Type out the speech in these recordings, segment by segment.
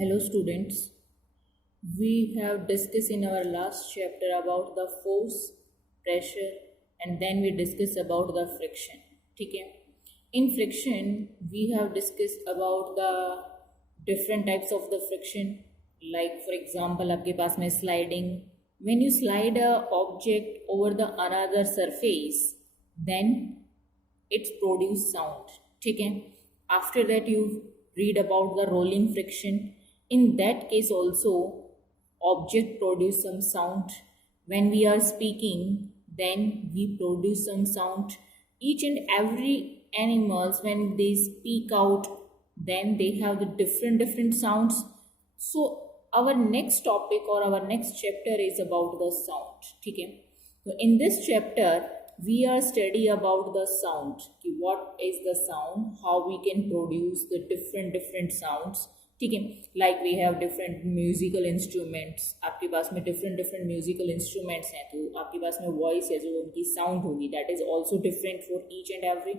Hello students, we have discussed in our last chapter about the force, pressure and then we discussed about the friction. ठीक है. In friction we have discussed about the different types of the friction, like for example आपके पास में sliding. When you slide a object over the another surface then it's produce sound. ठीक है. After that you read about the rolling friction. In that case also object produce some sound. When we are speaking then we produce some sound. Each and every animals when they speak out then they have the different sounds. So our next topic or our next chapter is about the sound. ठीक है. So in this chapter we are study about the sound, कि what is the sound, how we can produce the different sounds. ठीक है. Like we have different musical instruments, आपके पास में different musical instruments हैं, तो आपके पास में वॉइस है जो उनकी साउंड होगी that is also different for each and every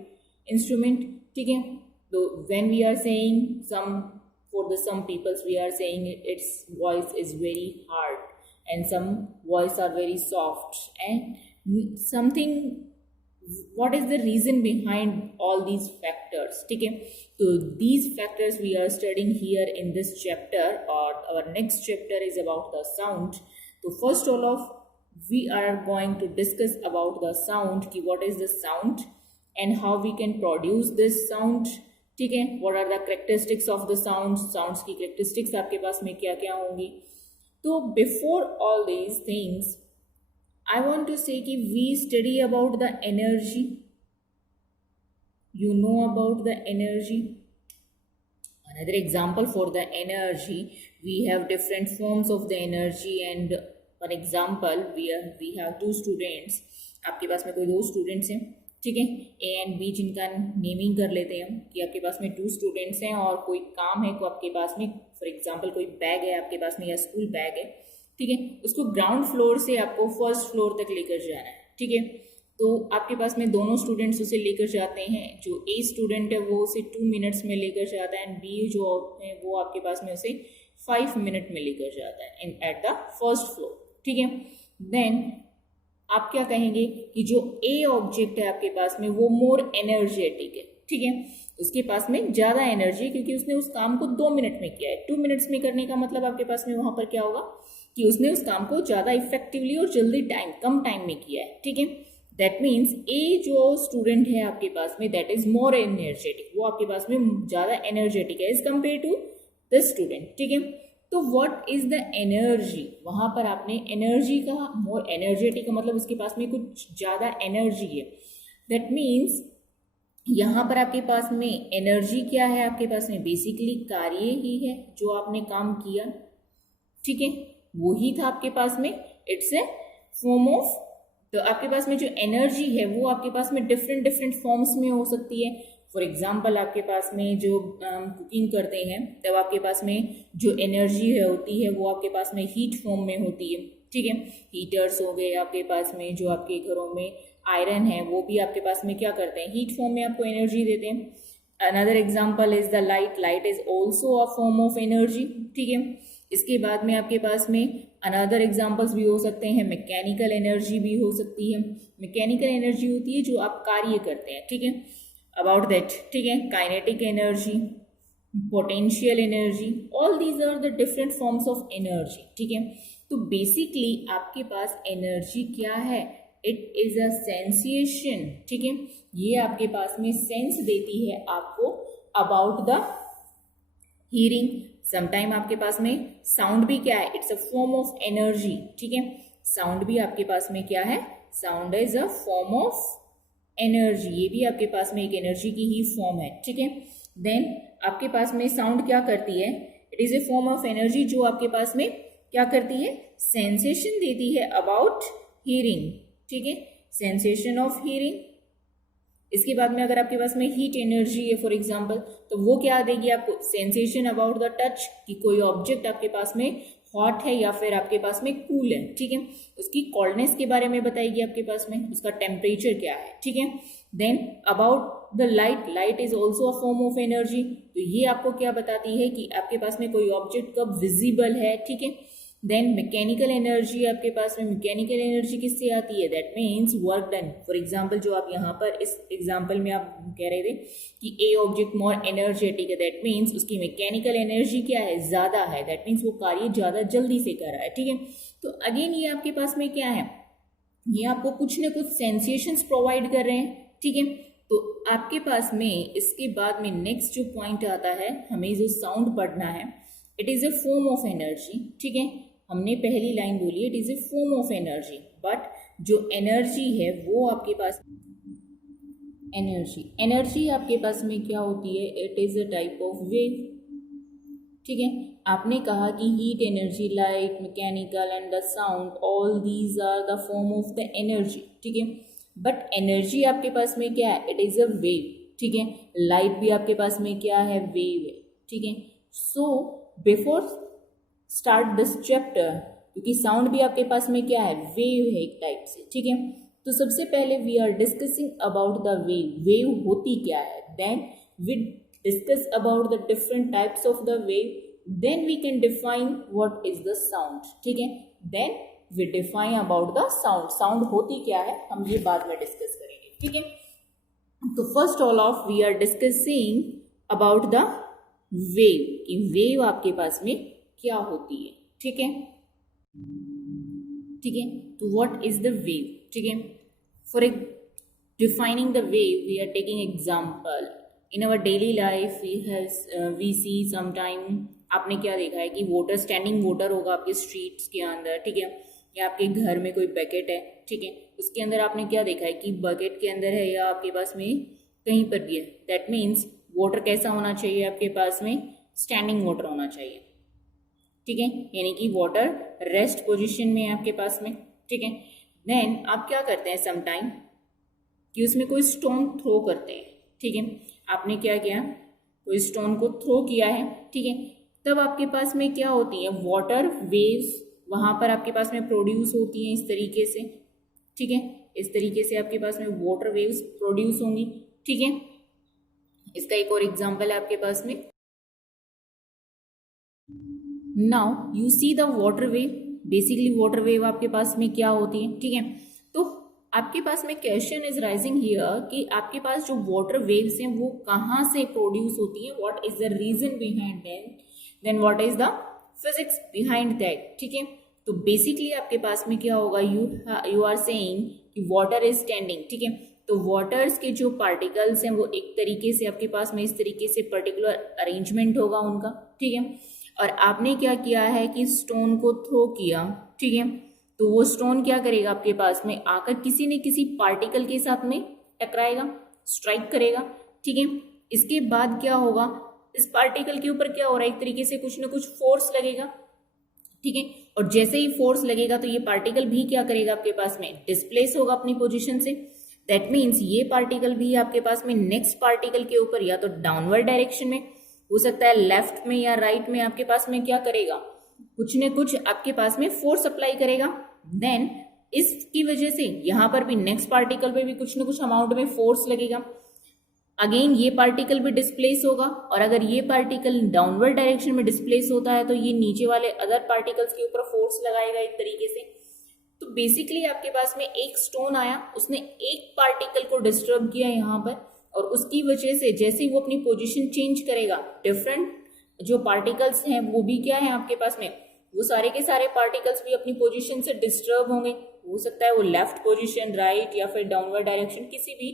instrument. ठीक है. तो when we are saying some for the some peoples we are saying its voice is very hard and some voice are very soft and something. What is the reason behind all these factors? ठीक है. तो these factors we are studying here in this chapter, or our next chapter is about the sound. So first of we are going to discuss about the sound, कि what is the sound and how we can produce this sound. ठीक है. What are the characteristics of the sounds? Sounds की characteristics आपके पास में क्या क्या होंगी. तो before all these things I want to say कि we study about the energy. You know about the energy. Another example for the energy, we have different forms of the energy. And for example we have two students. आपके पास में कोई दो students हैं, ठीक है. A and B जिनका naming कर लेते हैं हम कि आपके पास में टू स्टूडेंट्स हैं और कोई काम है को आपके पास में फॉर एग्जांपल कोई बैग है आपके पास में या स्कूल बैग है. ठीक है. उसको ग्राउंड फ्लोर से आपको फर्स्ट फ्लोर तक लेकर जाना है. ठीक है. तो आपके पास में दोनों स्टूडेंट्स उसे लेकर जाते हैं. जो ए स्टूडेंट है वो उसे 2 मिनट्स में लेकर जाता है एंड बी जो है वो आपके पास में उसे 5 मिनट में लेकर जाता है एट द फर्स्ट फ्लोर. ठीक है. देन आप क्या कहेंगे कि जो ए ऑब्जेक्ट है आपके पास में वो मोर एनर्जेटिक है. ठीक है. उसके पास में ज़्यादा एनर्जी क्योंकि उसने उस काम को 2 मिनट में किया है. 2 मिनट्स में करने का मतलब आपके पास में वहाँ पर क्या होगा कि उसने उस काम को ज़्यादा इफेक्टिवली और जल्दी कम टाइम में किया है. ठीक है. दैट मीन्स ए जो स्टूडेंट है आपके पास में दैट इज मोर एनर्जेटिक, वो आपके पास में ज़्यादा एनर्जेटिक है as compare to the student. ठीक है. तो व्हाट इज द एनर्जी, वहाँ पर आपने एनर्जी का मोर एनर्जेटिक का मतलब उसके पास में कुछ ज़्यादा एनर्जी है. दैट मीन्स यहाँ पर आपके पास में एनर्जी क्या है, आपके पास में बेसिकली कार्य ही है जो आपने काम किया. ठीक है. वो ही था आपके पास में. It's a form of. तो आपके पास में जो एनर्जी है वो आपके पास में डिफरेंट फॉर्म्स में हो सकती है. फॉर एग्जांपल आपके पास में जो कुकिंग करते हैं तब आपके पास में जो एनर्जी है होती है वो आपके पास में हीट फॉर्म में होती है. ठीक है. हीटर्स हो गए आपके पास में, जो आपके घरों में आयरन है वो भी आपके पास में क्या करते हैं, हीट फॉर्म में आपको एनर्जी देते हैं. Another example is the light. Light is also a form of energy. ठीक है. इसके बाद में आपके पास में अनदर एग्जाम्पल्स भी हो सकते हैं. मैकेनिकल एनर्जी भी हो सकती है. मैकेनिकल एनर्जी होती है जो आप कार्य करते हैं. ठीक है. About that. ठीक है. Kinetic energy, potential energy, all these are the different forms of energy. ठीक है. तो बेसिकली आपके पास एनर्जी क्या है, इट इज अ सेंसेशन. ठीक है. ये आपके पास में सेंस देती है आपको अबाउट द हीरिंग. समटाइम आपके पास में साउंड भी क्या है, it's a form of energy. ठीक है. साउंड भी आपके पास में क्या है, sound is a form of energy. ये भी आपके पास में एक एनर्जी की ही फॉर्म है. ठीक है. देन आपके पास में साउंड क्या करती है, it is a form of energy जो आपके पास में क्या करती है, सेंसेशन देती है अबाउट हीरिंग. ठीक है. Sensation of hearing. इसके बाद में अगर आपके पास में हीट एनर्जी है फॉर एग्जांपल तो वो क्या देगी आपको, सेंसेशन अबाउट द टच, कि कोई ऑब्जेक्ट आपके पास में हॉट है या फिर आपके पास में कूल है, ठीक है। उसकी कोल्डनेस के बारे में बताएगी आपके पास में, उसका टेम्परेचर क्या है, ठीक है। Then about the light, light is also a form of energy, तो ये आपको क्या बताती है कि आपके पास में कोई ऑब्जेक्ट कब विजिबल है, ठीक है। देन मैकेनिकल एनर्जी आपके पास में, मैकेनिकल एनर्जी किससे आती है, that means work done. For example जो आप यहाँ पर इस एग्जाम्पल में आप कह रहे थे कि ए ऑब्जेक्ट मोर एनर्जेटिक है, दैट मीन्स उसकी मैकेनिकल एनर्जी क्या है, ज़्यादा है, दैट मीन्स वो कार्य ज़्यादा जल्दी से कर रहा है, ठीक है। तो अगेन ये आपके पास में क्या है, ये आपको कुछ न कुछ सेंसेशंस प्रोवाइड कर रहे हैं, ठीक है। तो आपके पास में इसके बाद में नेक्स्ट जो पॉइंट आता है, हमें जो साउंड पढ़ना है, it is a form of energy, ठीक है। हमने पहली लाइन बोली it is a form of energy, but जो एनर्जी है वो आपके पास एनर्जी आपके पास में क्या होती है, it is a type of wave, ठीक है। आपने कहा कि heat energy, light, mechanical and the sound, all these are the form of the energy, ठीक है। बट एनर्जी आपके पास में क्या है, इट इज अ वेव, ठीक है। लाइट भी आपके पास में क्या है, वेव है, ठीक है। So before start this chapter, क्योंकि साउंड भी आपके पास में क्या है, वेव है एक टाइप से, ठीक है। तो सबसे पहले we are discussing about the wave, wave होती क्या है, then we discuss about the different types of the wave, then we can define what is the sound, ठीक है। Then we define about the sound, sound होती क्या है हम ये बाद में डिस्कस करेंगे, ठीक है। तो first all of we are discussing about the wave, कि वेव आपके पास में क्या होती है, ठीक है, ठीक है। तो व्हाट इज द वेव, ठीक है। For defining the wave we are taking example in our daily life, we see sometime, आपने क्या देखा है कि वाटर, स्टैंडिंग वाटर होगा आपके स्ट्रीट्स के अंदर, ठीक है, या आपके घर में कोई बकेट है, ठीक है, उसके अंदर आपने क्या देखा है कि बकेट के अंदर है या आपके पास में कहीं पर भी है, दैट मीन्स वाटर कैसा होना चाहिए आपके पास में, स्टैंडिंग वाटर होना चाहिए, ठीक है, यानी कि वाटर रेस्ट पोजीशन में है आपके पास में, ठीक है। देन आप क्या करते हैं समटाइम कि उसमें कोई स्टोन थ्रो करते हैं, ठीक है। आपने क्या किया, कोई स्टोन को थ्रो किया है, ठीक है, तब आपके पास में क्या होती है, वाटर वेव्स वहां पर आपके पास में प्रोड्यूस होती हैं इस तरीके से, ठीक है। इस तरीके से आपके पास में वाटर वेव्स प्रोड्यूस होंगी, ठीक है। इसका एक और एग्जांपल है आपके पास में, now you see the water wave, basically water wave आपके पास में क्या होती है, ठीक है। तो आपके पास में क्वेश्चन इज राइजिंग हियर कि आपके पास जो वाटर वेव्स हैं वो कहाँ से प्रोड्यूस होती है, what is the reason behind then what is the physics behind that, ठीक है। तो बेसिकली आपके पास में क्या होगा, यू आर सेइंग कि वाटर इज स्टैंडिंग, ठीक है। तो वाटर्स के जो पार्टिकल्स हैं वो एक तरीके से आपके पास में इस तरीके से पर्टिकुलर अरेंजमेंट होगा उनका, ठीक है। और आपने क्या किया है कि स्टोन को थ्रो किया, ठीक है, तो वो स्टोन क्या करेगा आपके पास में आकर किसी न किसी पार्टिकल के साथ में टकराएगा, स्ट्राइक करेगा, ठीक है। इसके बाद क्या होगा, इस पार्टिकल के ऊपर क्या हो रहा है, एक तरीके से कुछ ना कुछ फोर्स लगेगा, ठीक है। और जैसे ही फोर्स लगेगा तो ये पार्टिकल भी क्या करेगा आपके पास में, डिस्प्लेस होगा अपनी पोजीशन से, दैट मीन्स ये पार्टिकल भी आपके पास में नेक्स्ट पार्टिकल के ऊपर या तो डाउनवर्ड डायरेक्शन में हो सकता है, लेफ्ट में या राइट में आपके पास में क्या करेगा, कुछ न कुछ आपके पास में फोर्स अप्लाई करेगा। देन इसकी वजह से यहां पर भी नेक्स्ट पार्टिकल पे भी कुछ न कुछ अमाउंट में फोर्स लगेगा, अगेन ये पार्टिकल भी डिस्प्लेस होगा, और अगर ये पार्टिकल डाउनवर्ड डायरेक्शन में डिस्प्लेस होता है तो ये नीचे वाले अदर पार्टिकल्स के ऊपर फोर्स लगाएगा एक तरीके से। तो बेसिकली आपके पास में एक स्टोन आया, उसने एक पार्टिकल को डिस्टर्ब किया यहाँ पर, और उसकी वजह से जैसे ही वो अपनी पोजीशन चेंज करेगा, डिफरेंट जो पार्टिकल्स हैं वो भी क्या है आपके पास में, वो सारे के सारे पार्टिकल्स भी अपनी पोजीशन से डिस्टर्ब होंगे, हो सकता है वो लेफ्ट पोजीशन, राइट या फिर डाउनवर्ड डायरेक्शन, किसी भी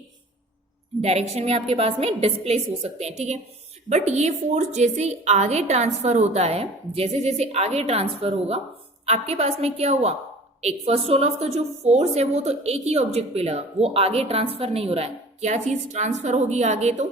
डायरेक्शन में आपके पास में डिस्प्लेस हो सकते हैं, ठीक है। बट ये फोर्स जैसे ही आगे ट्रांसफर होता है, जैसे जैसे आगे ट्रांसफर होगा आपके पास में क्या हुआ, एक फर्स्ट ऑल ऑफ तो जो फोर्स है वो तो एक ही ऑब्जेक्ट पे लगा, वो आगे ट्रांसफर नहीं हो रहा है, क्या चीज ट्रांसफर होगी आगे, तो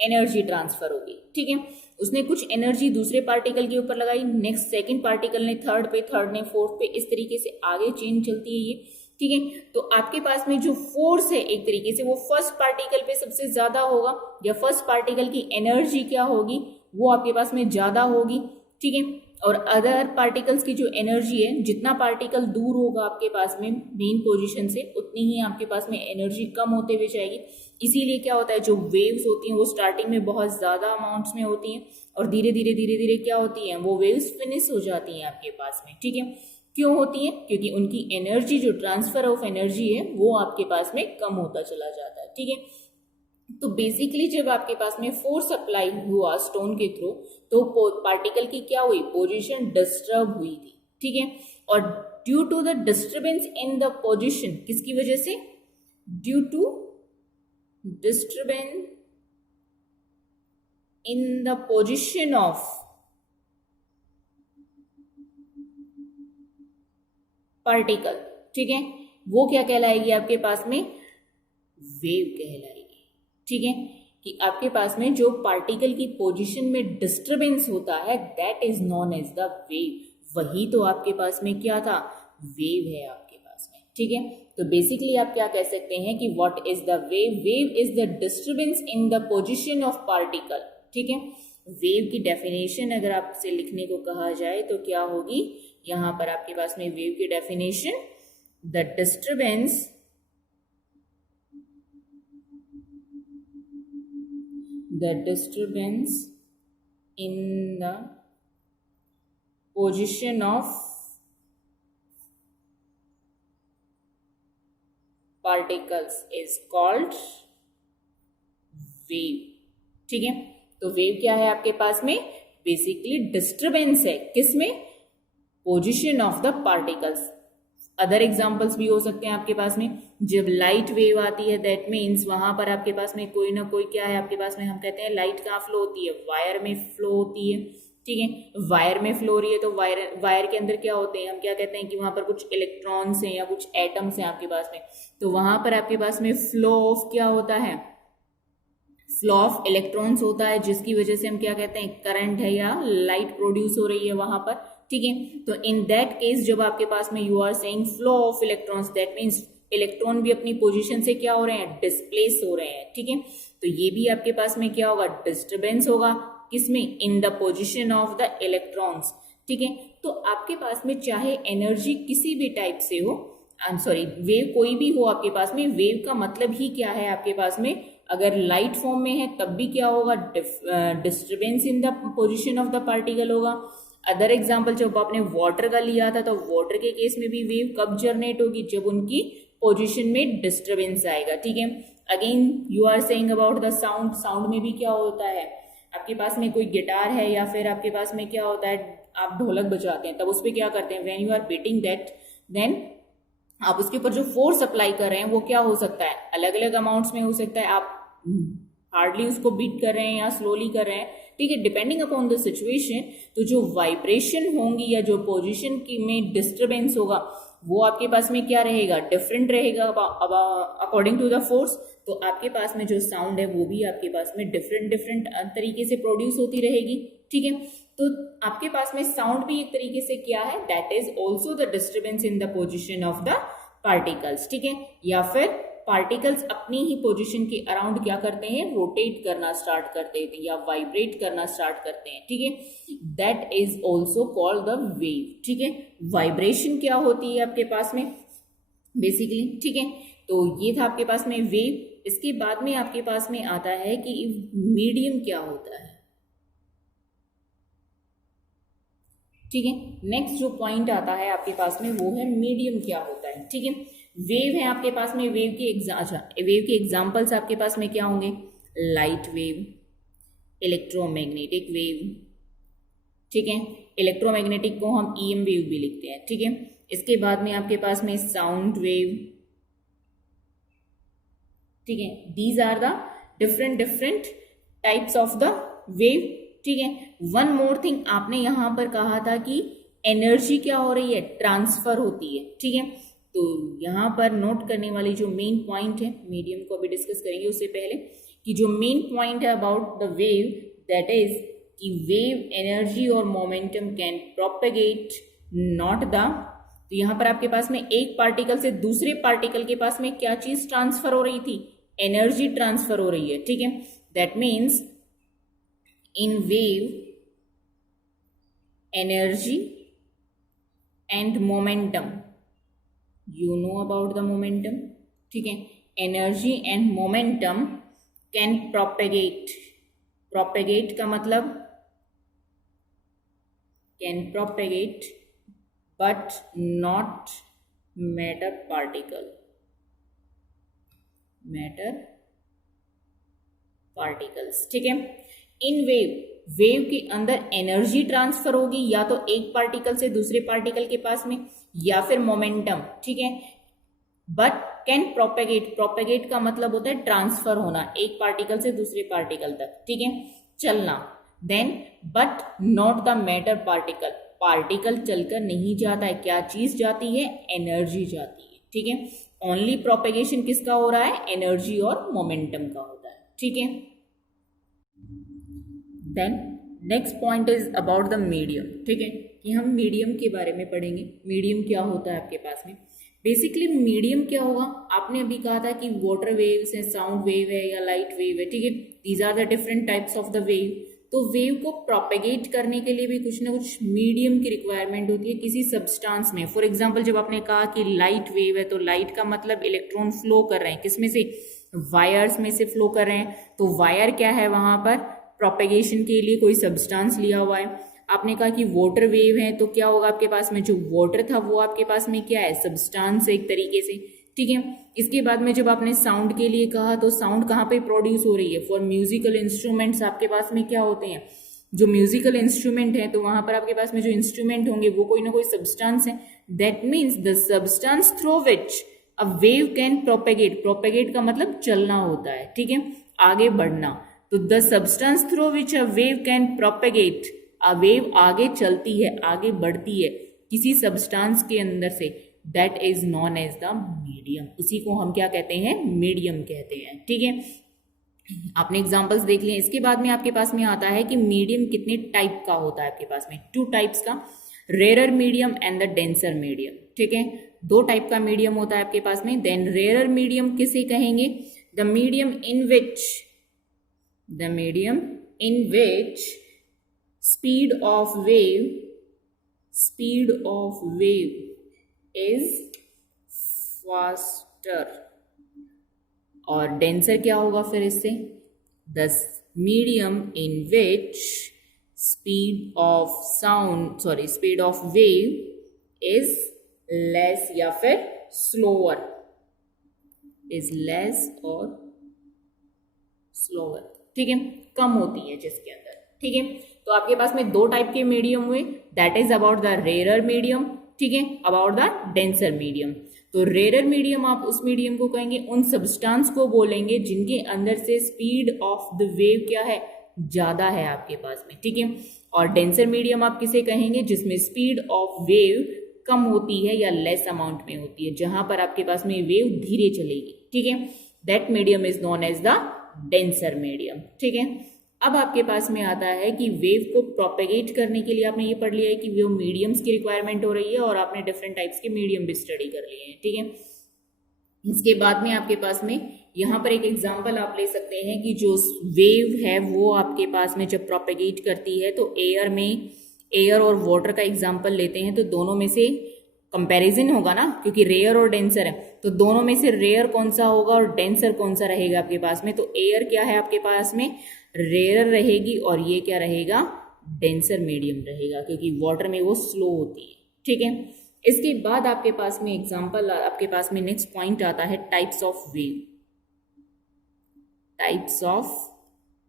एनर्जी ट्रांसफर होगी, ठीक है। उसने कुछ एनर्जी दूसरे पार्टिकल के ऊपर लगाई, नेक्स्ट सेकंड पार्टिकल ने थर्ड पे, थर्ड ने फोर्थ पे, इस तरीके से आगे चेन चलती है ये, ठीक है। तो आपके पास में जो फोर्स है एक तरीके से वो फर्स्ट पार्टिकल पे सबसे ज्यादा होगा, या फर्स्ट पार्टिकल की एनर्जी क्या होगी वो आपके पास में ज्यादा होगी, ठीक है। और अदर पार्टिकल्स की जो एनर्जी है, जितना पार्टिकल दूर होगा आपके पास में मेन पोजीशन से, उतनी ही आपके पास में एनर्जी कम होते हुए जाएगी। इसीलिए क्या होता है, जो वेव्स होती हैं वो स्टार्टिंग में बहुत ज़्यादा अमाउंट्स में होती हैं और धीरे धीरे क्या होती हैं, वो वेव्स फिनिश हो जाती हैं आपके पास में। ठीक है, क्यों होती हैं? क्योंकि उनकी एनर्जी, जो ट्रांसफर ऑफ एनर्जी है, वो आपके पास में कम होता चला जाता है। ठीक है, तो बेसिकली जब आपके पास में फोर्स अप्लाई हुआ स्टोन के थ्रू, तो पार्टिकल की क्या हुई, पोजीशन डिस्टर्ब हुई थी। ठीक है, और due to the disturbance in the position, किसकी वजह से? Due to disturbance in the position of particle. ठीक है, वो क्या कहलाएगी आपके पास में? वेव कहलाएगी। ठीक है, कि आपके पास में जो पार्टिकल की पोजीशन में डिस्टरबेंस होता है, that is known as the wave. वही तो आपके पास में क्या था, वेव है आपके पास में। ठीक है, तो बेसिकली आप क्या कह सकते हैं कि what is the wave? Wave is the disturbance in the position of particle. ठीक है, वेव की डेफिनेशन अगर आपसे लिखने को कहा जाए तो क्या होगी? यहां पर आपके पास में वेव की definition, the disturbance in the position of particles is called wave। ठीक है, तो वेव क्या है आपके पास में? बेसिकली डिस्टरबेंस है, किसमें? Position of the particles. Other examples भी हो सकते हैं आपके पास में। जब लाइट वेव आती है, दैट मीन्स वहां पर आपके पास में कोई ना कोई क्या है आपके पास में, हम कहते हैं लाइट कहाँ फ्लो होती है, वायर में फ्लो होती है। ठीक है, वायर में फ्लो हो रही है तो वायर के अंदर क्या होते हैं, हम क्या कहते हैं कि वहां पर कुछ इलेक्ट्रॉन्स हैं या कुछ एटम्स हैं आपके पास में। तो वहां पर आपके पास में फ्लो ऑफ क्या होता है, फ्लो ऑफ इलेक्ट्रॉन्स होता है, जिसकी वजह से हम क्या कहते हैं, करंट है या लाइट प्रोड्यूस हो रही है वहां पर। ठीक है, तो इन दैट केस जब आपके पास में you are saying flow of electrons, that means electron भी अपनी पोजीशन से क्या हो रहे हैं, डिस्प्लेस हो रहे हैं। ठीक है, तो ये भी आपके पास में क्या होगा, डिस्टर्बेंस होगा, किसमें? इन the position of the electrons. ठीक है, तो आपके पास में चाहे एनर्जी किसी भी टाइप से हो, आई एम सॉरी, वेव कोई भी हो आपके पास में, वेव का मतलब ही क्या है आपके पास में, अगर लाइट फॉर्म में है तब भी क्या होगा, disturbance in the position of the particle होगा। अदर एग्जाम्पल जब आपने वाटर का लिया था, तो वाटर के केस में भी वेव कब जनरेट होगी, जब उनकी पोजीशन में डिस्टर्बेंस आएगा। ठीक है, again you are saying about the sound. Sound में भी क्या होता है, आपके पास में कोई गिटार है या फिर आपके पास में क्या होता है, आप ढोलक बजाते हैं, तब उस पर क्या करते हैं, when you are beating that, then आप उसके ऊपर जो फोर्स अप्लाई कर रहे हैं वो क्या हो सकता है, अलग अलग अमाउंट्स में हो सकता है। आप हार्डली उसको बीट कर रहे हैं या स्लोली कर रहे हैं। ठीक है, डिपेंडिंग अपॉन द सिचुएशन। तो जो वाइब्रेशन होंगी या जो पोजीशन की में डिस्टरबेंस होगा, वो आपके पास में क्या रहेगा, डिफरेंट रहेगा अकॉर्डिंग टू द फोर्स। तो आपके पास में जो साउंड है वो भी आपके पास में डिफरेंट डिफरेंट तरीके से प्रोड्यूस होती रहेगी। ठीक है, तो आपके पास में साउंड भी एक तरीके से क्या है, that is also the disturbance in the position of the particles. ठीक है, या फिर पार्टिकल्स अपनी ही पोजीशन के अराउंड क्या करते हैं, रोटेट करना स्टार्ट करते हैं या वाइब्रेट करना स्टार्ट करते हैं। ठीक है, that is also called the wave. ठीक है, वाइब्रेशन क्या होती है आपके पास में बेसिकली। ठीक है, तो ये था आपके पास में वेव। इसके बाद में आपके पास में आता है कि मीडियम क्या होता है। ठीक है, नेक्स्ट जो पॉइंट आता है आपके पास में वो है मीडियम क्या होता है। ठीक है, वेव है आपके पास में, वेव के एग्जांपल्स आपके पास में क्या होंगे, लाइट वेव, इलेक्ट्रोमैग्नेटिक वेव। ठीक है, इलेक्ट्रोमैग्नेटिक को हम ईएम वेव भी लिखते हैं। ठीक है, इसके बाद में आपके पास में साउंड वेव। ठीक है, these are the different types of the wave. ठीक है, वन मोर थिंग, आपने यहां पर कहा था कि एनर्जी क्या हो रही है, ट्रांसफर होती है। ठीक है, तो यहां पर नोट करने वाली जो मेन पॉइंट है, मीडियम को अभी डिस्कस करेंगे उससे पहले, कि जो मेन पॉइंट है about the wave, that is कि वेव एनर्जी और momentum can propagate not the. तो यहां पर आपके पास में एक पार्टिकल से दूसरे पार्टिकल के पास में क्या चीज ट्रांसफर हो रही थी, एनर्जी ट्रांसफर हो रही है। ठीक है, that means in wave energy and momentum, you know about the momentum, ठीक है। Energy and momentum can propagate, propagate का मतलब can propagate but not matter particle, matter particles, ठीक है। इन वेव, वेव के अंदर एनर्जी ट्रांसफर होगी या तो एक पार्टिकल से दूसरे पार्टिकल के पास में, या फिर मोमेंटम, ठीक है। बट कैन प्रोपेगेट, प्रोपेगेट का मतलब होता है ट्रांसफर होना एक पार्टिकल से दूसरे पार्टिकल तक, ठीक है, चलना। Then but not the matter particle, particle चलकर नहीं जाता है, क्या चीज जाती है, एनर्जी जाती है, ठीक है। ओनली प्रोपेगेशन किसका हो रहा है, एनर्जी और मोमेंटम का होता है, ठीक है। Then next point is about the medium, ठीक है, कि हम मीडियम के बारे में पढ़ेंगे। मीडियम क्या होता है आपके पास में, बेसिकली मीडियम क्या होगा, आपने अभी कहा था कि वाटर वेव्स है, साउंड वेव है या लाइट वेव है, ठीक है, these are the different types of the wave. तो वेव को प्रोपेगेट करने के लिए भी कुछ ना कुछ मीडियम की रिक्वायरमेंट होती है किसी सब्सटेंस में। फॉर एग्जांपल जब आपने कहा कि लाइट वेव है, तो लाइट का मतलब इलेक्ट्रॉन फ्लो कर रहे हैं, किसमें से, वायर्स में से फ्लो कर रहे हैं। तो वायर क्या है, वहां पर प्रोपेगेशन के लिए कोई सब्सटेंस लिया हुआ है। आपने कहा कि वाटर वेव है, तो क्या होगा आपके पास में, जो वाटर था वो आपके पास में क्या है, सब्सटेंस एक तरीके से, ठीक है। इसके बाद में जब आपने साउंड के लिए कहा, तो साउंड कहाँ पे प्रोड्यूस हो रही है, फॉर म्यूजिकल इंस्ट्रूमेंट्स आपके पास में क्या होते हैं, जो म्यूजिकल इंस्ट्रूमेंट है, तो वहां पर आपके पास में जो इंस्ट्रूमेंट होंगे वो कोई ना कोई सब्सटेंस है। That means the substance through which a wave can propagate, propagate का मतलब चलना होता है, ठीक है, आगे बढ़ना। तो the substance through which a wave can propagate, a wave आगे चलती है, आगे बढ़ती है किसी सब्सटेंस के अंदर से, that is known as the medium, इसी को हम क्या कहते हैं, मीडियम कहते हैं, ठीक है। आपने एग्जांपल्स देख लिए। इसके बाद में आपके पास में आता है कि मीडियम कितने टाइप का होता है आपके पास में, 2 टाइप्स का, rare medium and the denser medium, ठीक है, 2 टाइप का मीडियम होता है आपके पास में। देन रेयर मीडियम किसे कहेंगे, the medium in which, the medium in which speed of wave, speed of wave is faster. और डेंसर क्या होगा फिर इससे, the medium in which speed of sound, sorry, speed of wave is less या फिर slower, is less और slower, ठीक है, कम होती है जिसके अंदर, ठीक है। तो आपके पास में 2 टाइप के मीडियम हुए, that is about the rare medium, ठीक है, अबाउट द डेंसर मीडियम। तो रेयर मीडियम आप उस मीडियम को कहेंगे, उन सब्सटेंस को बोलेंगे जिनके अंदर से स्पीड ऑफ द वेव क्या है, ज्यादा है आपके पास में, ठीक है। और डेंसर मीडियम आप किसे कहेंगे, जिसमें स्पीड ऑफ वेव कम होती है या लेस अमाउंट में होती है, जहां पर आपके पास में वेव धीरे चलेगी, ठीक है, that medium is known as the denser medium, ठीक है। अब आपके पास में आता है कि वेव को प्रोपेगेट करने के लिए आपने ये पढ़ लिया है कि वेव मीडियम्स की रिक्वायरमेंट हो रही है, और आपने डिफरेंट टाइप्स के मीडियम भी स्टडी कर लिए हैं, ठीक है। इसके बाद में आपके पास में यहाँ पर एक एग्जांपल आप ले सकते हैं कि जो वेव है वो आपके पास में जब प्रोपेगेट करती है, तो एयर में, एयर और वाटर का एग्जांपल लेते हैं, तो दोनों में से कंपैरिजन होगा ना, क्योंकि रेयर और डेंसर है, तो दोनों में से रेयर कौन सा होगा और डेंसर कौन सा रहेगा आपके पास में। तो एयर क्या है आपके पास में, रेयर रहेगी, और ये क्या रहेगा, डेंसर मीडियम रहेगा, क्योंकि वाटर में वो स्लो होती है, ठीक है। इसके बाद आपके पास में एग्जांपल, आपके पास में नेक्स्ट पॉइंट आता है types of wave, types of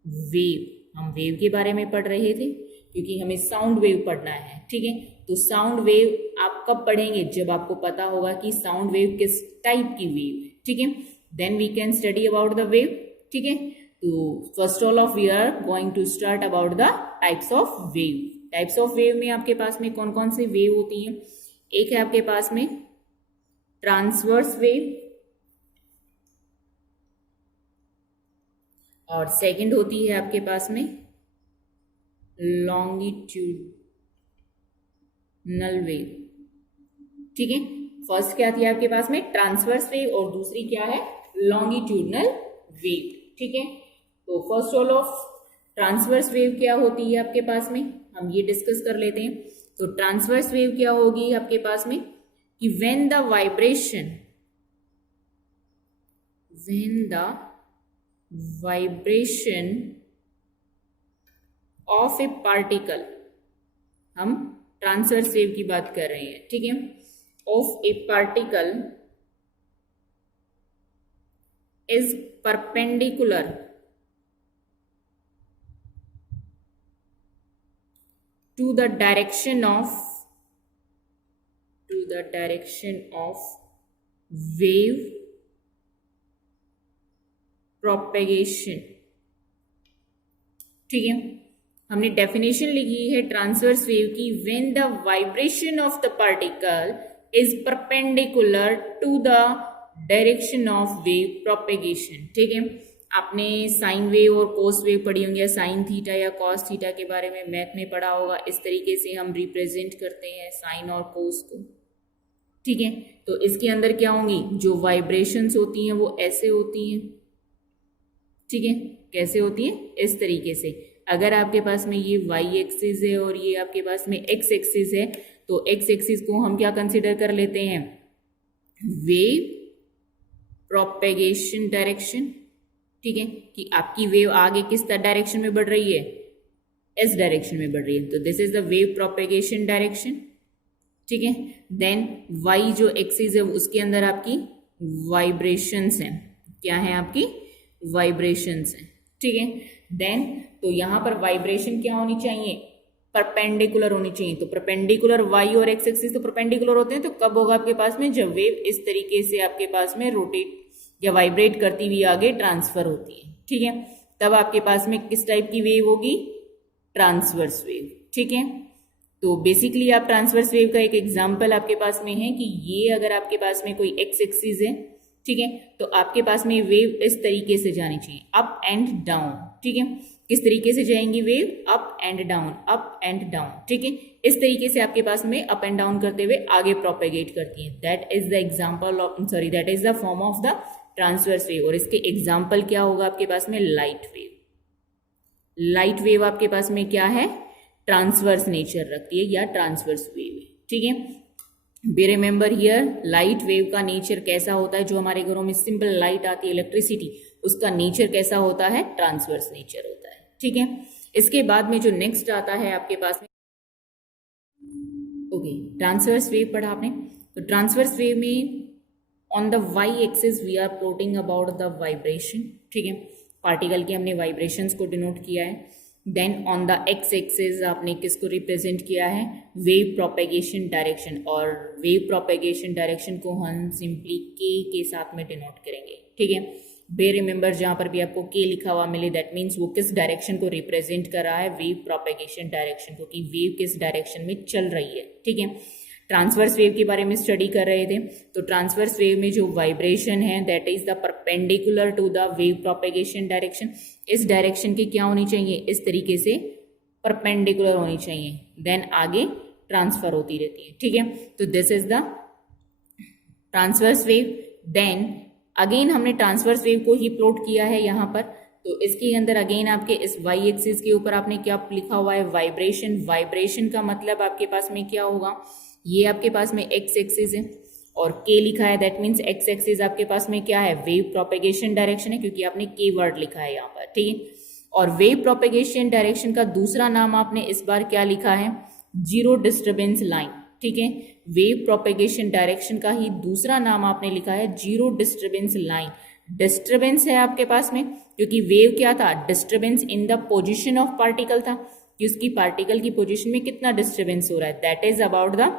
wave. हम वेव के बारे में पढ़ रहे थे क्योंकि हमें साउंड वेव पढ़ना है, ठीक है। तो साउंड वेव आप कब पढ़ेंगे, जब आपको पता होगा कि साउंड वेव किस टाइप की वेव है, ठीक है, then we can study about the wave, ठीक है। तो first all of we are going to start about the types of wave. Types of wave में आपके पास में कौन कौन से वेव होती हैं, एक है आपके पास में ट्रांसवर्स वेव, और सेकंड होती है आपके पास में लॉन्गिट्यूडनल वेव, ठीक है। फर्स्ट क्या थी आपके पास में, ट्रांसवर्स वेव, और दूसरी क्या है, लॉन्गिट्यूडनल वेव, ठीक है। तो first all of transverse wave क्या होती है आपके पास में, हम ये डिस्कस कर लेते हैं। तो ट्रांसवर्स वेव क्या होगी आपके पास में कि when the vibration of a particle, हम ट्रांसवर्स वेव की बात कर रहे हैं, ठीक है, of A particle is perpendicular to the direction of wave propagation, ठीक है। हमने डेफिनेशन लिखी है ट्रांसवर्स वेव की, when the vibration of the particle is perpendicular to the direction of wave propagation, ठीक है। आपने साइन वेव और कोस वेव पढ़ी होंगी, या साइन थीटा या कॉस थीटा के बारे में मैथ में पढ़ा होगा। इस तरीके से हम रिप्रेजेंट करते हैं साइन और कोस को, ठीक है। तो इसके अंदर क्या होंगी, जो वाइब्रेशंस होती हैं वो ऐसे होती हैं, ठीक है। कैसे होती है, इस तरीके से। अगर आपके पास में ये वाई एक्सिस है और ये आपके पास में एक्स एक्सिस है, तो एक्स एक्सिस को हम क्या कंसिडर कर लेते हैं, वेव प्रोपेगेशन डायरेक्शन, ठीक है, कि आपकी वेव आगे किस डायरेक्शन में बढ़ रही है, इस डायरेक्शन में बढ़ रही है, तो this is the wave propagation direction, ठीक है। देन वाई जो एक्सिस है उसके अंदर आपकी वाइब्रेशंस हैं, क्या है आपकी वाइब्रेशंस हैं, ठीक है। देन तो यहां पर वाइब्रेशन क्या होनी चाहिए, परपेंडिकुलर होनी चाहिए। तो परपेंडिकुलर वाई और एक्स एक्सिस तो परपेंडिकुलर होते हैं, तो कब होगा आपके पास में, जब वेव इस तरीके से आपके पास में रोटेट या वाइब्रेट करती हुई आगे ट्रांसफर होती है, ठीक है। तब आपके पास में किस टाइप की वेव होगी, ट्रांसवर्स वेव, ठीक है। तो बेसिकली आप ट्रांसवर्स वेव का एक एग्जांपल आपके पास में है कि ये अगर आपके पास में कोई एक्स एक्सिस है, ठीक है, तो आपके पास में वेव इस तरीके से जानी चाहिए, अप एंड डाउन, ठीक है। किस तरीके से जाएंगी wave, up and down, up and down, ठीक है। इस तरीके से आपके पास में अप एंड डाउन करते हुए आगे प्रोपेगेट करती है। That is the example of, sorry, that is the form of the transverse wave. और इसके एग्जांपल क्या होगा आपके पास में, लाइट वेव। लाइट वेव आपके पास में क्या है, ट्रांसवर्स नेचर रखती है या ट्रांसवर्स वेव है, ठीक है। Be remember here, light wave का नेचर कैसा होता है, जो हमारे घरों में सिंपल लाइट आती है, इलेक्ट्रिसिटी, उसका नेचर कैसा होता है, ट्रांसवर्स नेचर होता है, ठीक है। इसके बाद में जो नेक्स्ट आता है आपके पास में, ओके, ट्रांसवर्स वेव पढ़ा आपने। तो ट्रांसवर्स वेव में on the Y axis we are plotting about the vibration, ठीक है। पार्टिकल के हमने वाइब्रेशंस को डिनोट किया है। Then on the X axis आपने किसको रिप्रेजेंट किया है, वेव प्रोपेगेशन डायरेक्शन, और वेव प्रोपेगेशन डायरेक्शन को हम सिंपली के साथ में डिनोट करेंगे, ठीक है। बे रिमेंबर, जहां पर भी आपको के लिखा हुआ मिले, दैट मीन्स वो किस डायरेक्शन को रिप्रेजेंट कर रहा है, वेव प्रोपेगेशन डायरेक्शन को, कि वेव किस डायरेक्शन में चल रही है, ठीक है। ट्रांसवर्स वेव के बारे में स्टडी कर रहे थे, तो ट्रांसवर्स वेव में जो वाइब्रेशन है that is the perpendicular to the wave propagation direction. इस डायरेक्शन की क्या होनी चाहिए, इस तरीके से परपेंडिकुलर होनी चाहिए, देन आगे ट्रांसफर होती रहती है, ठीक है। तो this is the transverse wave. Then again हमने ट्रांसवर्स वेव को ही प्लॉट किया है यहाँ पर, तो इसके अंदर अगेन आपके इस वाई एक्सिस के ऊपर आपने क्या लिखा हुआ है, वाइब्रेशन। वाइब्रेशन का मतलब आपके पास में क्या होगा, ये आपके पास में एक्स एक्सिस है और के लिखा है, दैट मीन्स एक्स एक्सिस आपके पास में क्या है, वेव प्रोपेगेशन डायरेक्शन है, क्योंकि आपने के वर्ड लिखा है यहाँ पर, ठीक है। और वेव प्रोपेगेशन डायरेक्शन का दूसरा नाम आपने इस बार क्या लिखा है, जीरो डिस्टर्बेंस लाइन, ठीक है। वेव प्रोपेगेशन डायरेक्शन का ही दूसरा नाम आपने लिखा है जीरो डिस्टर्बेंस लाइन। डिस्टर्बेंस है आपके पास में, क्योंकि वेव क्या था, disturbance in the position of particle था, कि उसकी पार्टिकल की पोजिशन में कितना डिस्टर्बेंस हो रहा है, दैट इज अबाउट द,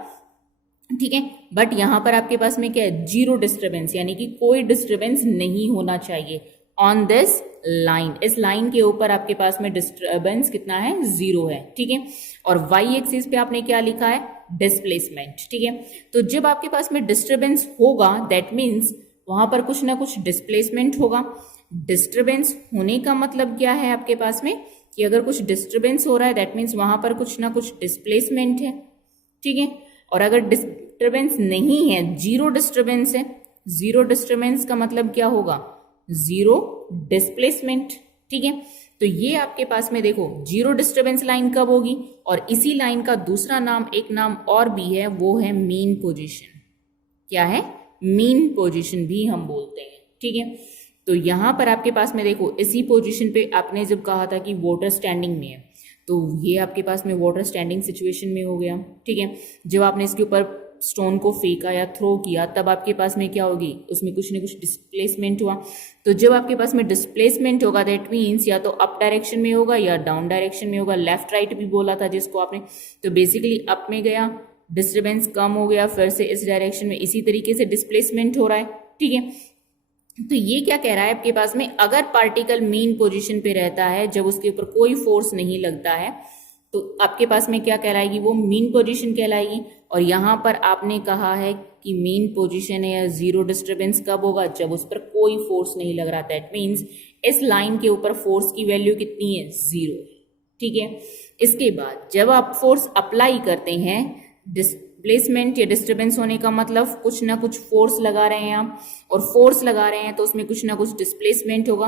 ठीक है। बट यहां पर आपके पास में क्या है, जीरो डिस्टर्बेंस, यानी कि कोई डिस्टर्बेंस नहीं होना चाहिए ऑन दिस लाइन। इस लाइन के ऊपर आपके पास में डिस्टर्बेंस कितना है, जीरो है, ठीक है। और वाई एक्सिस पे आपने क्या लिखा है, डिस्प्लेसमेंट, ठीक है। तो जब आपके पास में डिस्टर्बेंस होगा, दैट मीन्स वहां पर कुछ ना कुछ डिस्प्लेसमेंट होगा। डिस्टर्बेंस होने का मतलब क्या है आपके पास में, कि अगर कुछ डिस्टर्बेंस हो रहा है दैट मीन्स वहां पर कुछ ना कुछ डिस्प्लेसमेंट है, ठीक है। और अगर डिस्टर्बेंस नहीं है, जीरो डिस्टर्बेंस है, जीरो डिस्टर्बेंस का मतलब क्या होगा, जीरो डिस्प्लेसमेंट, ठीक है। तो ये आपके पास में देखो जीरो डिस्टरबेंस लाइन कब होगी, और इसी लाइन का दूसरा नाम, एक नाम और भी है, वो है मीन पोजीशन। क्या है? मीन पोजीशन भी हम बोलते हैं, ठीक है। तो यहां पर आपके पास में देखो इसी पोजीशन पे आपने जब कहा था कि वाटर स्टैंडिंग में है, तो ये आपके पास में वाटर स्टैंडिंग सिचुएशन में हो गया, ठीक है। जब आपने इसके ऊपर स्टोन को फेंका या थ्रो किया तब आपके पास में क्या होगी, उसमें कुछ ना कुछ डिस्प्लेसमेंट हुआ। तो जब आपके पास में डिस्प्लेसमेंट होगा दैट मीन्स या तो अप डायरेक्शन में होगा या डाउन डायरेक्शन में होगा, लेफ्ट राइट भी बोला था जिसको आपने। तो बेसिकली अप में गया, डिस्टर्बेंस कम हो गया, फिर से इस डायरेक्शन में इसी तरीके से डिस्प्लेसमेंट हो रहा है, ठीक है। तो ये क्या कह रहा है आपके पास में, अगर पार्टिकल मीन पोजीशन पे रहता है जब उसके ऊपर कोई फोर्स नहीं लगता है, तो आपके पास में क्या कहलाएगी, वो मीन पोजीशन कहलाएगी। और यहां पर आपने कहा है कि मीन पोजीशन है या जीरो डिस्टर्बेंस कब होगा, जब उस पर कोई फोर्स नहीं लग रहा। दैट मीन्स इस लाइन के ऊपर फोर्स की वैल्यू कितनी है, जीरो, ठीक है। इसके बाद जब आप फोर्स अप्लाई करते हैं, डिस्प्लेसमेंट या डिस्टर्बेंस होने का मतलब कुछ ना कुछ फोर्स लगा रहे हैं आप, और फोर्स लगा रहे हैं तो उसमें कुछ ना कुछ डिस्प्लेसमेंट होगा।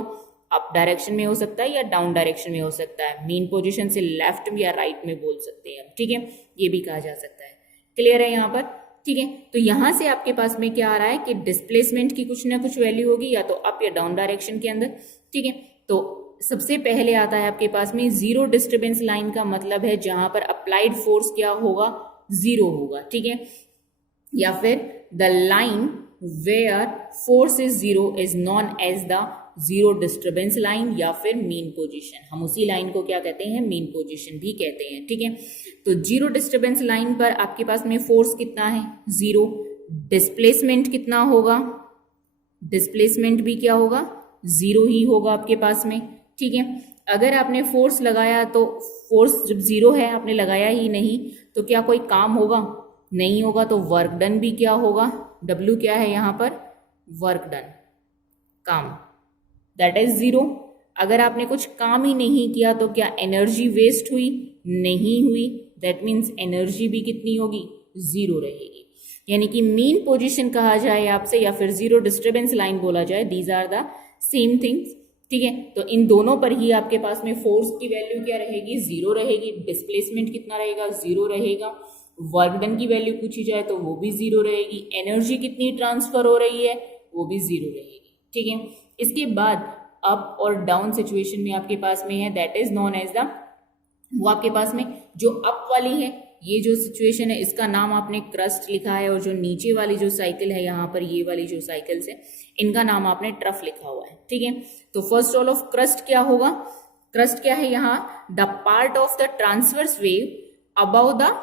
अप डायरेक्शन में हो सकता है या डाउन डायरेक्शन में हो सकता है, मीन पोजीशन से लेफ्ट या राइट में बोल सकते हैं, ठीक है, ये भी कहा जा सकता है। क्लियर है यहाँ पर, ठीक है। तो यहां से आपके पास में क्या आ रहा है कि डिस्प्लेसमेंट की कुछ ना कुछ वैल्यू होगी, या तो अप या डाउन डायरेक्शन के अंदर, ठीक है। तो सबसे पहले आता है आपके पास में जीरो डिस्टर्बेंस लाइन का मतलब है जहां पर अप्लाइड फोर्स क्या होगा, जीरो होगा, ठीक है। या फिर the line where force is zero is known as the zero disturbance line या फिर मीन पोजीशन। हम उसी लाइन को क्या कहते हैं, मीन पोजीशन भी कहते हैं, ठीक है। तो जीरो डिस्टर्बेंस लाइन पर आपके पास में फोर्स कितना है, जीरो। डिस्प्लेसमेंट कितना होगा, डिस्प्लेसमेंट भी क्या होगा, जीरो ही होगा आपके पास में, ठीक है। अगर आपने फोर्स लगाया तो फोर्स जब जीरो है, आपने लगाया ही नहीं, तो क्या कोई काम होगा, नहीं होगा। तो वर्क डन भी क्या होगा, डब्ल्यू क्या है यहाँ पर, वर्क डन, काम, दैट इज जीरो। अगर आपने कुछ काम ही नहीं किया तो क्या एनर्जी वेस्ट हुई, नहीं हुई, दैट मीन्स एनर्जी भी कितनी होगी, जीरो रहेगी। यानी कि मीन पोजीशन कहा जाए आपसे या फिर जीरो डिस्टर्बेंस लाइन बोला जाए, these are the same things, ठीक है। तो इन दोनों पर ही आपके पास में फोर्स की वैल्यू क्या रहेगी, जीरो रहेगी। डिस्प्लेसमेंट कितना रहेगा, जीरो रहेगा। वर्क डन की वैल्यू पूछी जाए तो वो भी जीरो रहेगी। एनर्जी कितनी ट्रांसफर हो रही है, वो भी जीरो रहेगी, ठीक है। इसके बाद अप और डाउन सिचुएशन में आपके पास में है, that is known as the, वो आपके पास में जो अप वाली है, ये जो सिचुएशन है इसका नाम आपने क्रस्ट लिखा है, और जो नीचे वाली जो साइकिल है यहाँ पर, ये वाली जो साइकिल्स है, इनका नाम आपने ट्रफ लिखा हुआ है, ठीक है। तो फर्स्ट ऑल ऑफ क्रस्ट क्या होगा, क्रस्ट क्या है यहाँ, the part of the transverse wave above the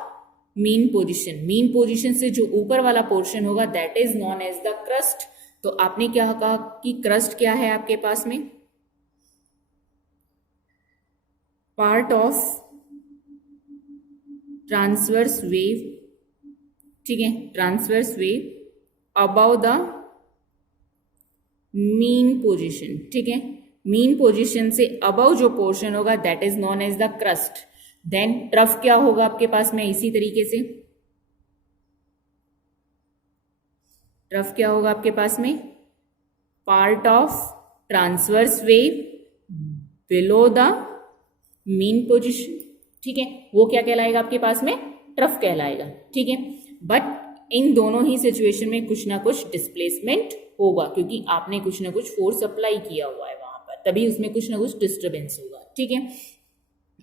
mean position. Mean position से जो ऊपर वाला पोर्शन होगा that is known as the crest. तो आपने क्या कहा कि क्रस्ट क्या है आपके पास में, पार्ट ऑफ ट्रांसवर्स वेव, ठीक है, transverse wave above the mean position, ठीक है। मीन पोजीशन से अबाउ जो पोर्शन होगा that is known as the crest. Then trough क्या होगा आपके पास में, इसी तरीके से ट्रफ क्या होगा आपके पास में, part of transverse wave below the mean position, ठीक है, वो क्या कहलाएगा आपके पास में, ट्रफ कहलाएगा, ठीक है। बट इन दोनों ही सिचुएशन में कुछ ना कुछ डिस्प्लेसमेंट होगा, क्योंकि आपने कुछ ना कुछ फोर्स अप्लाई किया हुआ है वहां पर, तभी उसमें कुछ ना कुछ डिस्टर्बेंस होगा, ठीक है।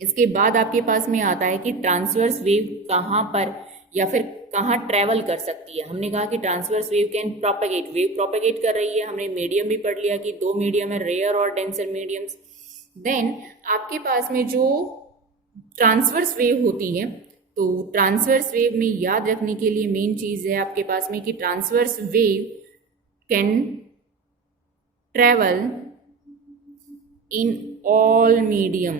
इसके बाद आपके पास में आता है कि ट्रांसवर्स वेव कहाँ पर या फिर कहाँ ट्रेवल कर सकती है। हमने कहा कि transverse wave can propagate, wave propagate कर रही है। हमने मीडियम भी पढ़ लिया कि दो मीडियम है, रेयर और डेंसर मीडियम्स। देन आपके पास में जो ट्रांसवर्स वेव होती है, तो ट्रांसवर्स वेव में याद रखने के लिए मेन चीज है आपके पास में कि transverse wave can travel in all medium,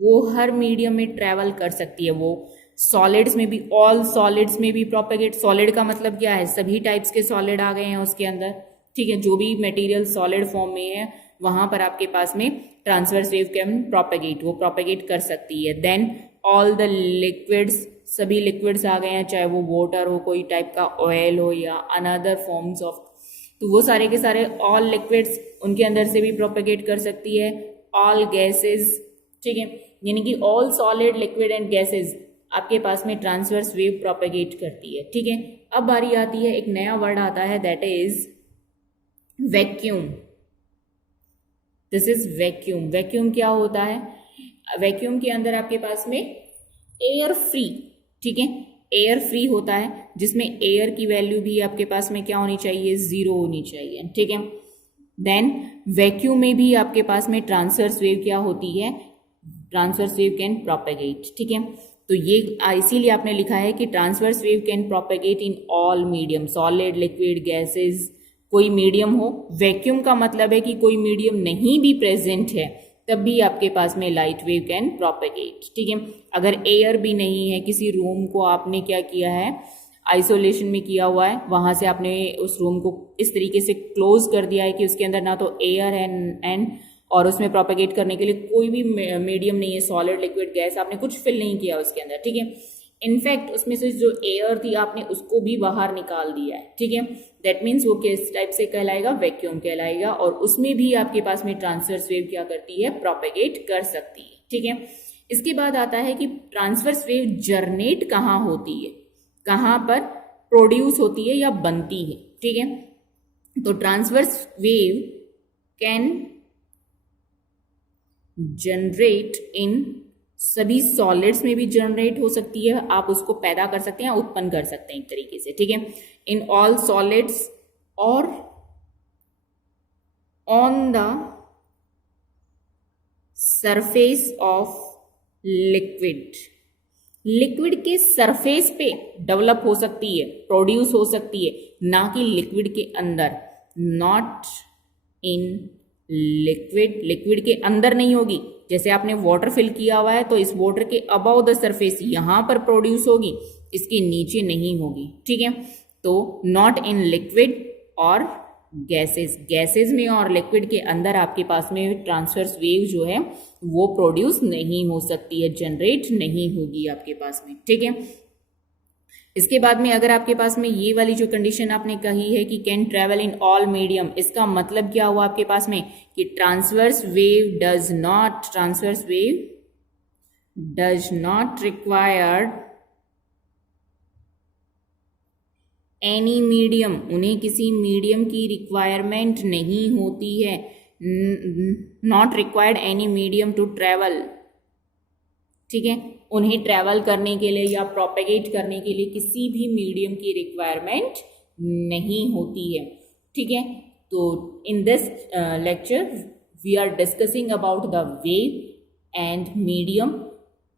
वो हर मीडियम में ट्रेवल कर सकती है। वो सॉलिड्स में भी, ऑल सॉलिड्स में भी प्रोपेगेट। सॉलिड का मतलब क्या है, सभी टाइप्स के सॉलिड आ गए हैं उसके अंदर, ठीक है। जो भी मटेरियल सॉलिड फॉर्म में है वहां पर आपके पास में ट्रांसवर्स वेव कैन प्रोपेगेट, वो प्रोपेगेट कर सकती है। देन ऑल द लिक्विड्स, सभी लिक्विड्स आ गए हैं, चाहे वो वाटर हो, कोई टाइप का ऑयल हो या अनदर फॉर्म्स ऑफ, तो वो सारे के सारे ऑल लिक्विड्स उनके अंदर से भी प्रोपेगेट कर सकती है। ऑल गैसेज, ठीक है, यानी कि all solid liquid and gases आपके पास में ट्रांसवर्स वेव प्रोपेगेट करती है, ठीक है। अब बारी आती है, एक नया वर्ड आता है, that is vacuum. This is vacuum. Vacuum क्या होता है? वैक्यूम के अंदर आपके पास में एयर फ्री, ठीक है, एयर फ्री होता है, जिसमें एयर की वैल्यू भी आपके पास में क्या होनी चाहिए? 0 होनी चाहिए, ठीक है। देन वैक्यूम में भी आपके पास में ट्रांसवर्स वेव क्या होती है? ट्रांसवर्स वेव कैन प्रोपेगेट, ठीक है। तो ये इसीलिए आपने लिखा है कि transverse wave can propagate in all medium, solid liquid gases, कोई मीडियम हो। वैक्यूम का मतलब है कि कोई मीडियम नहीं भी प्रेजेंट है तब भी आपके पास में लाइट वेव कैन प्रोपेगेट, ठीक है। अगर एयर भी नहीं है, किसी रूम को आपने क्या किया है? आइसोलेशन में किया हुआ है, वहां से आपने उस रूम को इस तरीके से क्लोज कर दिया है कि उसके अंदर ना तो एयर है एंड और उसमें प्रोपेगेट करने के लिए कोई भी मीडियम नहीं है, सॉलिड लिक्विड गैस आपने कुछ फिल नहीं किया उसके अंदर, ठीक है। इनफैक्ट उसमें से जो एयर थी आपने उसको भी बाहर निकाल दिया है, ठीक है। दैट मीन्स वो किस टाइप से कहलाएगा? वैक्यूम कहलाएगा। और उसमें भी आपके पास में ट्रांसवर्स वेव क्या करती है? प्रोपेगेट कर सकती है, ठीक है। इसके बाद आता है कि ट्रांसवर्स वेव जर्नेट कहाँ होती है, कहाँ पर प्रोड्यूस होती है या बनती है, ठीक है। तो ट्रांसवर्स वेव कैन जनरेट इन, सभी सॉलिड्स में भी जनरेट हो सकती है, आप उसको पैदा कर सकते हैं, उत्पन्न कर सकते हैं एक तरीके से, ठीक है। इन ऑल सॉलिड्स और on the surface of liquid, liquid के सरफेस पे डेवलप हो सकती है, प्रोड्यूस हो सकती है, ना कि लिक्विड के अंदर। नॉट इन लिक्विड, लिक्विड के अंदर नहीं होगी। जैसे आपने वाटर फिल किया हुआ है तो इस वाटर के अबव द सरफेस यहां पर प्रोड्यूस होगी, इसके नीचे नहीं होगी, ठीक है। तो नॉट इन लिक्विड और गैसेस, गैसेस में और लिक्विड के अंदर आपके पास में ट्रांसवर्स वेव जो है वो प्रोड्यूस नहीं हो सकती है, जनरेट नहीं होगी आपके पास में, ठीक है। इसके बाद में अगर आपके पास में ये वाली जो कंडीशन आपने कही है कि can travel in all medium, इसका मतलब क्या हुआ आपके पास में कि transverse wave does not require any medium, उन्हें किसी मीडियम की रिक्वायरमेंट नहीं होती है। Not required any medium to travel, ठीक है, उन्हें ट्रैवल करने के लिए या प्रोपेगेट करने के लिए किसी भी मीडियम की रिक्वायरमेंट नहीं होती है, ठीक है। तो in this lecture we are discussing about the wave and medium,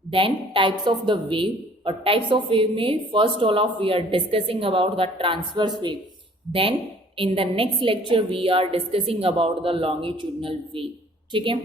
then types of the wave, और टाइप्स ऑफ वेव में first of we are discussing about the transverse wave, then in the next lecture we are discussing about the longitudinal wave, ठीक है।